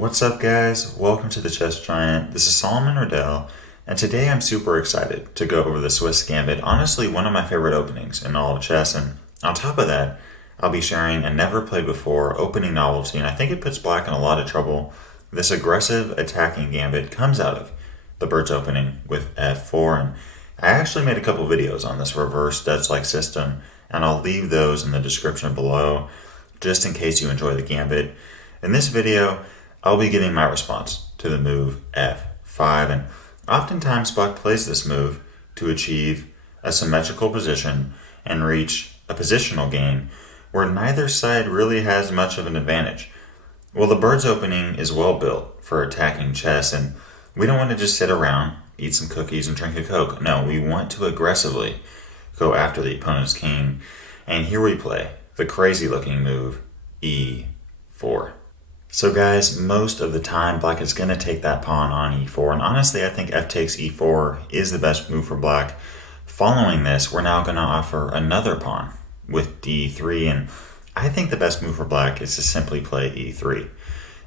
What's up, guys? Welcome to the Chess Giant. This is Solomon Riddell, and today I'm super excited to go over the Swiss Gambit. Honestly, one of my favorite openings in all of chess, and on top of that, I'll be sharing a never played before opening novelty, and I think it puts black in a lot of trouble. This aggressive attacking gambit comes out of the bird's opening with f4, and I actually made a couple videos on this reverse Dutch-like system, and I'll leave those in the description below, just in case you enjoy the gambit. In this video, I'll be giving my response to the move f5, and oftentimes black plays this move to achieve a symmetrical position and reach a positional game where neither side really has much of an advantage. Well, the bird's opening is well built for attacking chess, and we don't want to just sit around, eat some cookies, and drink a Coke. No, we want to aggressively go after the opponent's king, and here we play the crazy looking move e4. So guys, most of the time black is going to take that pawn on e4, and honestly I think f takes e4 is the best move for black. Following this, we're now going to offer another pawn with d3, and I think the best move for black is to simply play e3.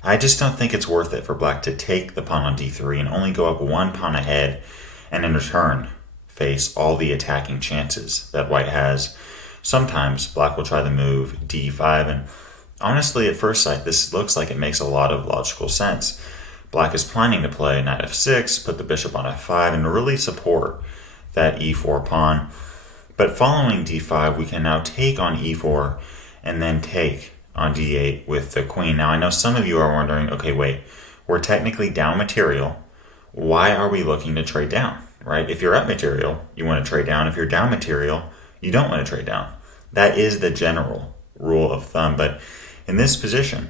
I just don't think it's worth it for black to take the pawn on d3 and only go up one pawn ahead, and in return face all the attacking chances that white has. Sometimes black will try the move d5, and honestly, at first sight, this looks like it makes a lot of logical sense. Black is planning to play knight f6, put the bishop on f5, and really support that e4 pawn. But following d5, we can now take on e4 and then take on d8 with the queen. Now, I know some of you are wondering, okay, wait, we're technically down material. Why are we looking to trade down, right? If you're up material, you want to trade down. If you're down material, you don't want to trade down. That is the general rule of thumb, but in this position,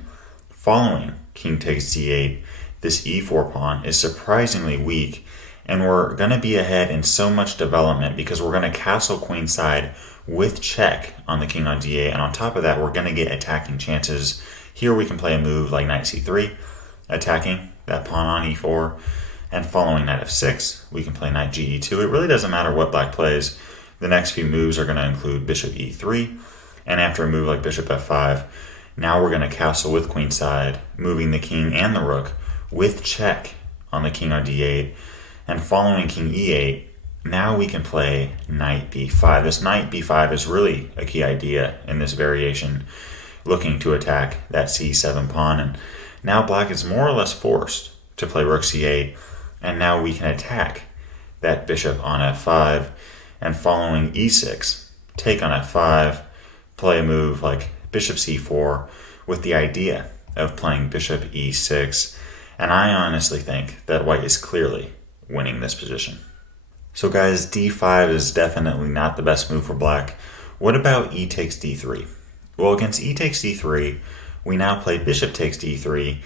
following king takes d8, this e4 pawn is surprisingly weak, and we're going to be ahead in so much development because we're going to castle queenside with check on the king on d8, and on top of that, we're going to get attacking chances. Here we can play a move like knight c3, attacking that pawn on e4, and following knight f6, we can play knight ge2. It really doesn't matter what black plays. The next few moves are going to include bishop e3, and after a move like bishop f5, now we're going to castle with queenside, moving the king and the rook with check on the king on d8. And following king e8, now we can play knight b5. This knight b5 is really a key idea in this variation, looking to attack that c7 pawn. And now black is more or less forced to play rook c8, and now we can attack that bishop on f5. And following e6, take on f5, play a move like bishop c4 with the idea of playing bishop e6, and I honestly think that white is clearly winning this position. So guys, d5 is definitely not the best move for black. What about e takes d3? Well, against e takes d3, we now play bishop takes d3,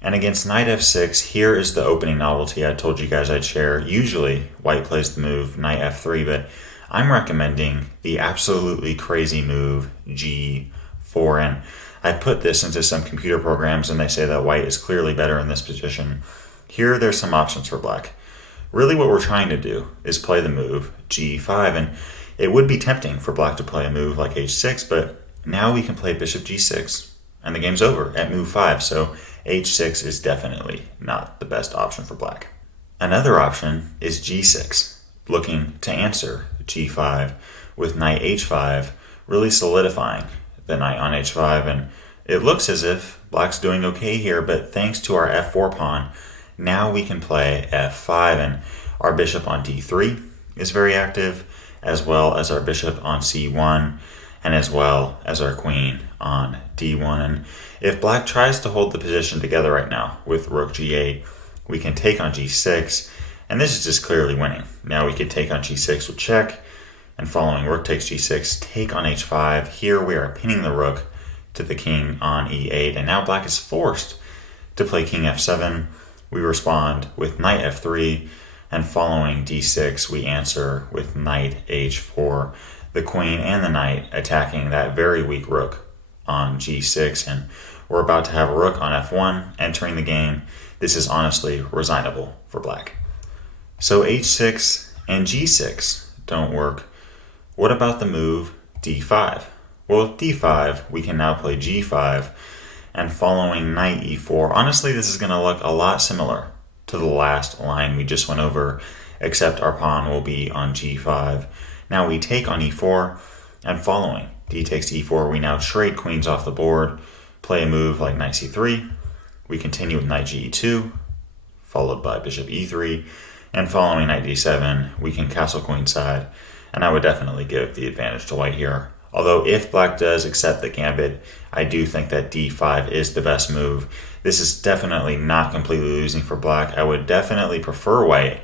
and against knight f6, here is the opening novelty I told you guys I'd share. Usually, white plays the move knight f3, but I'm recommending the absolutely crazy move g4, and I put this into some computer programs and they say that white is clearly better in this position. Here, there's some options for black. Really what we're trying to do is play the move g5, and it would be tempting for black to play a move like h6, but now we can play bishop g6, and the game's over at move 5, so h6 is definitely not the best option for black. Another option is g6, looking to answer g5 with knight h5, really solidifying the knight on h5, and it looks as if black's doing okay here, but thanks to our f4 pawn, now we can play f5, and our bishop on d3 is very active, as well as our bishop on c1, and as well as our queen on d1. And if black tries to hold the position together right now with rook g8, we can take on g6, and this is just clearly winning. Now we could take on g6 with check, and following rook takes g6, take on h5. Here we are pinning the rook to the king on e8, and now black is forced to play king f7. We respond with knight f3, and following d6, we answer with knight h4. The queen and the knight attacking that very weak rook on g6, and we're about to have a rook on f1 entering the game. This is honestly resignable for black. So h6 and g6 don't work. What about the move d5? Well, with d5, we can now play g5, and following knight e4. Honestly, this is going to look a lot similar to the last line we just went over, except our pawn will be on g5. Now we take on e4, and following d takes e4, we now trade queens off the board, play a move like knight c3. We continue with knight ge2, followed by bishop e3, and following knight d7, we can castle queenside, and I would definitely give the advantage to white here. Although if black does accept the gambit, I do think that d5 is the best move. This is definitely not completely losing for black. I would definitely prefer white,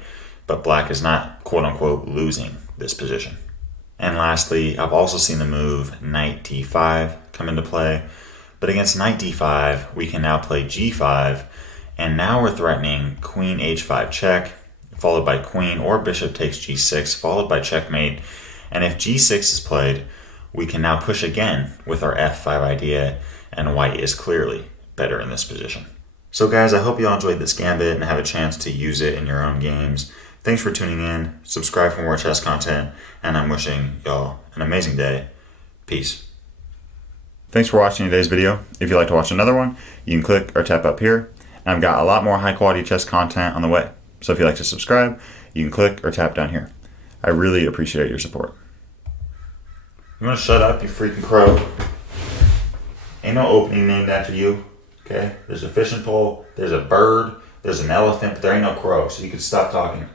but black is not quote-unquote losing this position. And lastly, I've also seen the move knight d5 come into play, but against knight d5, we can now play g5, and now we're threatening queen h5 check, followed by queen or bishop takes g6, followed by checkmate. And if g6 is played, we can now push again with our f5 idea, and white is clearly better in this position. So guys, I hope you all enjoyed this gambit and have a chance to use it in your own games. Thanks for tuning in, subscribe for more chess content, and I'm wishing y'all an amazing day. Peace. Thanks for watching today's video. If you'd like to watch another one, you can click or tap up here, and I've got a lot more high quality chess content on the way. So if you'd like to subscribe, you can click or tap down here. I really appreciate your support. You want to shut up, you freaking crow? Ain't no opening named after you, okay? There's a fishing pole, there's a bird, there's an elephant, but there ain't no crow, so you can stop talking.